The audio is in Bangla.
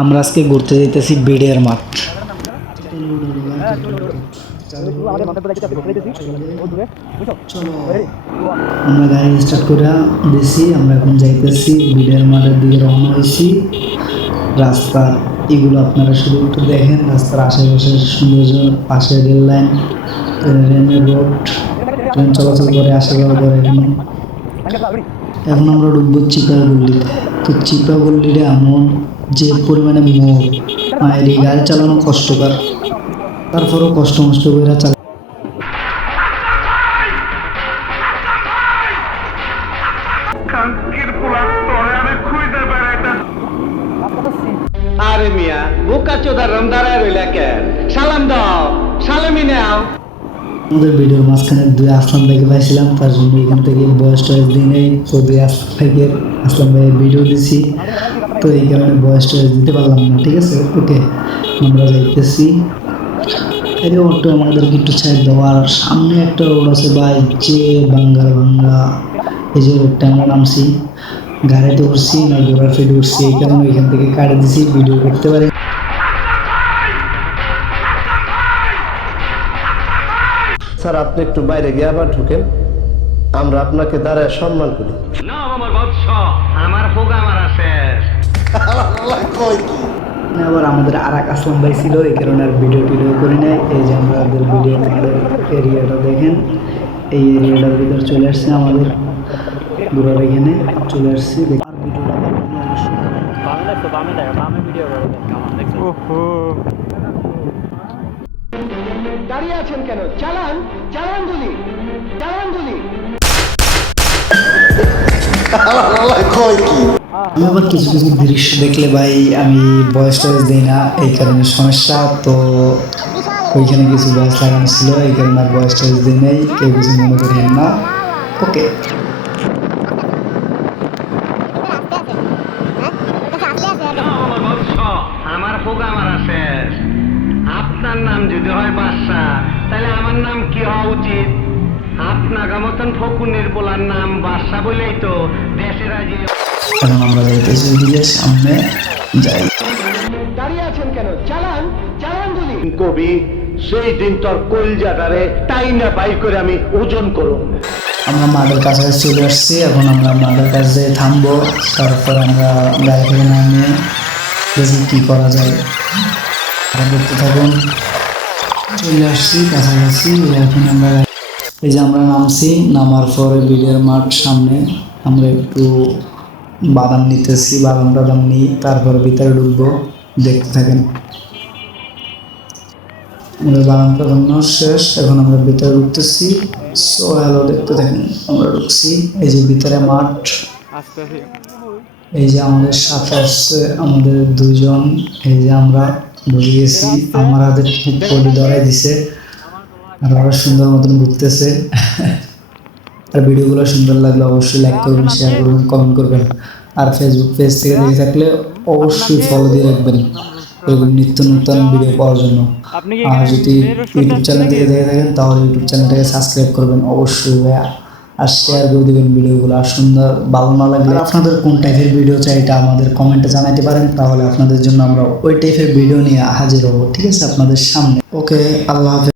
আমরা আজকে ঘুরতে যাইতেছি বিডিআর মাঠ। আমরা গাড়ি স্টার্ট করে দিছি, আমরা এখন যাইতেছি বিডিআর মাঠের দিকে রওনা হয়েছি। রাস্তার এগুলো আপনারা শুধু একটু দেখেন, রাস্তার আশেপাশের সৌন্দর্য, পাশে রেল লাইন, ট্রেনের রোড, ট্রেন চলাচল করে আসা যাওয়া করে। এখন আমরা ঢুকবো চিপাগল্লি। তো চিপাগল্লিটা এমন যে পরিমাণে মোড়, এই গাড়ি চালানো কষ্টকর, তারপরেও কষ্ট করে চালা। আরে মিয়া বোকা চোদার রম দাঁড়ায় রইলা কেন? সালাম দাও, সালামি নাও। আমাদের ভিডিওর মাঝখানে দুই আসলাম ভাইকে পাইছিলাম, তার জন্য এখান থেকে বয়স টয়েস দিই নেই। তো দুই আসলাম ভাইয়ের ভিডিও দিছি, তো এই কারণে বয়স টয়েস দিতে পারলাম না। ঠিক আছে, ওকে আমরা যাইতেছি। এই অটো আমাদেরকে একটু সাইড দেওয়ার সামনে একটা রোড আছে ভাই, যে ভাঙ্গা, এই যে রোডটা আমরা নামছি, গাড়িতে উঠছি না ঘোড়ার ফেটে উঠছি, এই কারণে এখান থেকে কাটে দিছি, ভিডিও করতে পারি। স্যার আপনি একটু বাইরে গিয়ে আবার ঢুকেন, আমরা আপনাকে দাঁড়ায় সম্মান করি। না আমার বৎস, আমার ফোগা আমার আছে। আবার আমাদের আর এক আসলাম ভাই ছিল, এই কারণে আর ভিডিও করি নাই। এই যে আমাদের ভিডিও আমাদের এরিয়াটা দেখেন, এই এরিয়াটার ভিতরে চলে আসছে, আমাদের ঘোরার এখানে চলে আসছি। আর ভিডিওটা দাঁড়িয়ে আছেন কেন? চালান, চালান গুলি, চালান গুলি। আমি আবার কিছু দৃশ্য দেখলে ভাই আমি ভয়েস টয়েস দিই না, এই কারণে সমস্যা। তো ওইখানে কিছু ভয়েস লাগানো ছিল, এই কারণে আর ভয়েস টয়েস দিই নাই, কেউ কিছু মনে করেন না। ওকে আমার ফোগা আমার আছে। আপনার নাম যদি হয় বাদশা, তাহলে আমার নাম কি হওয়া উচিত? আপনার মতন ফকুনের বলার নাম বাদশা বলেই তো দেশের রাজি। এখন আমরা যাইতেছি ওইদিকে, সামনে যাই। দাঁড়িয়ে আছেন কেন? চালান, চালান গুলি। কবি সেই দিন তোর কলজাটারে তাই না বাই করে আমি ওজন করব। আমরা মাঠের কাছাকাছি চলে আসছি, এখন আমরা মাঠের কাছে থামবো, তারপর আমরা গাড়ি থেকে নামিয়ে দেখি কী করা যায়। দেখতে থাকুন, চলে আসছি কাছাকাছি। এখন আমরা এই যে আমরা নামছি, নামার পরে বিডিআর মাঠ সামনে, আমরা একটু বাদাম নিতেছি, বাদাম নিই, তারপরে ভিতরে ঢুকবো, দেখতে থাকেন। আমাদের বাদাম শেষ, এখন আমরা ভিতরে ঢুকতেছি। সো হ্যালো, দেখতে থাকেন, আমরা ঢুকছি। এই যে ভিতরে মাঠ, এই যে আমাদের সাথে আসছে আমাদের দুজন, এই যে আমরা বুঝে গেছি, আমার হাতে পলি ধরাই দিছে, আর ওরা সুন্দর মতন ঘুরতেছে। আর ভিডিওগুলো সুন্দর লাগলে অবশ্যই লাইক করবেন, শেয়ার করবেন, কমেন্ট করবেন। আর ফেসবুক পেজ থেকে দেখে থাকলে অবশ্যই ফলো দিয়ে রাখবেন এরকম নিত্য নতুন ভিডিও পাওয়ার জন্য। আর যদি ইউটিউব চ্যানেল থেকে দেখে থাকেন তাহলে ইউটিউব চ্যানেলটাকে সাবস্ক্রাইব করবেন অবশ্যই ভাইয়া, আর শেয়ার করে দেবেন ভিডিওগুলো। আর সুন্দর ভালো না লাগলে আপনাদের কোন টাইপের ভিডিও চাই এটা আমাদের কমেন্টে জানাতে পারেন, তাহলে আপনাদের জন্য আমরা ওই টাইপের ভিডিও নিয়ে হাজির হব। ঠিক আছে, আপনাদের সামনে। ওকে, আল্লাহ হাফেজ।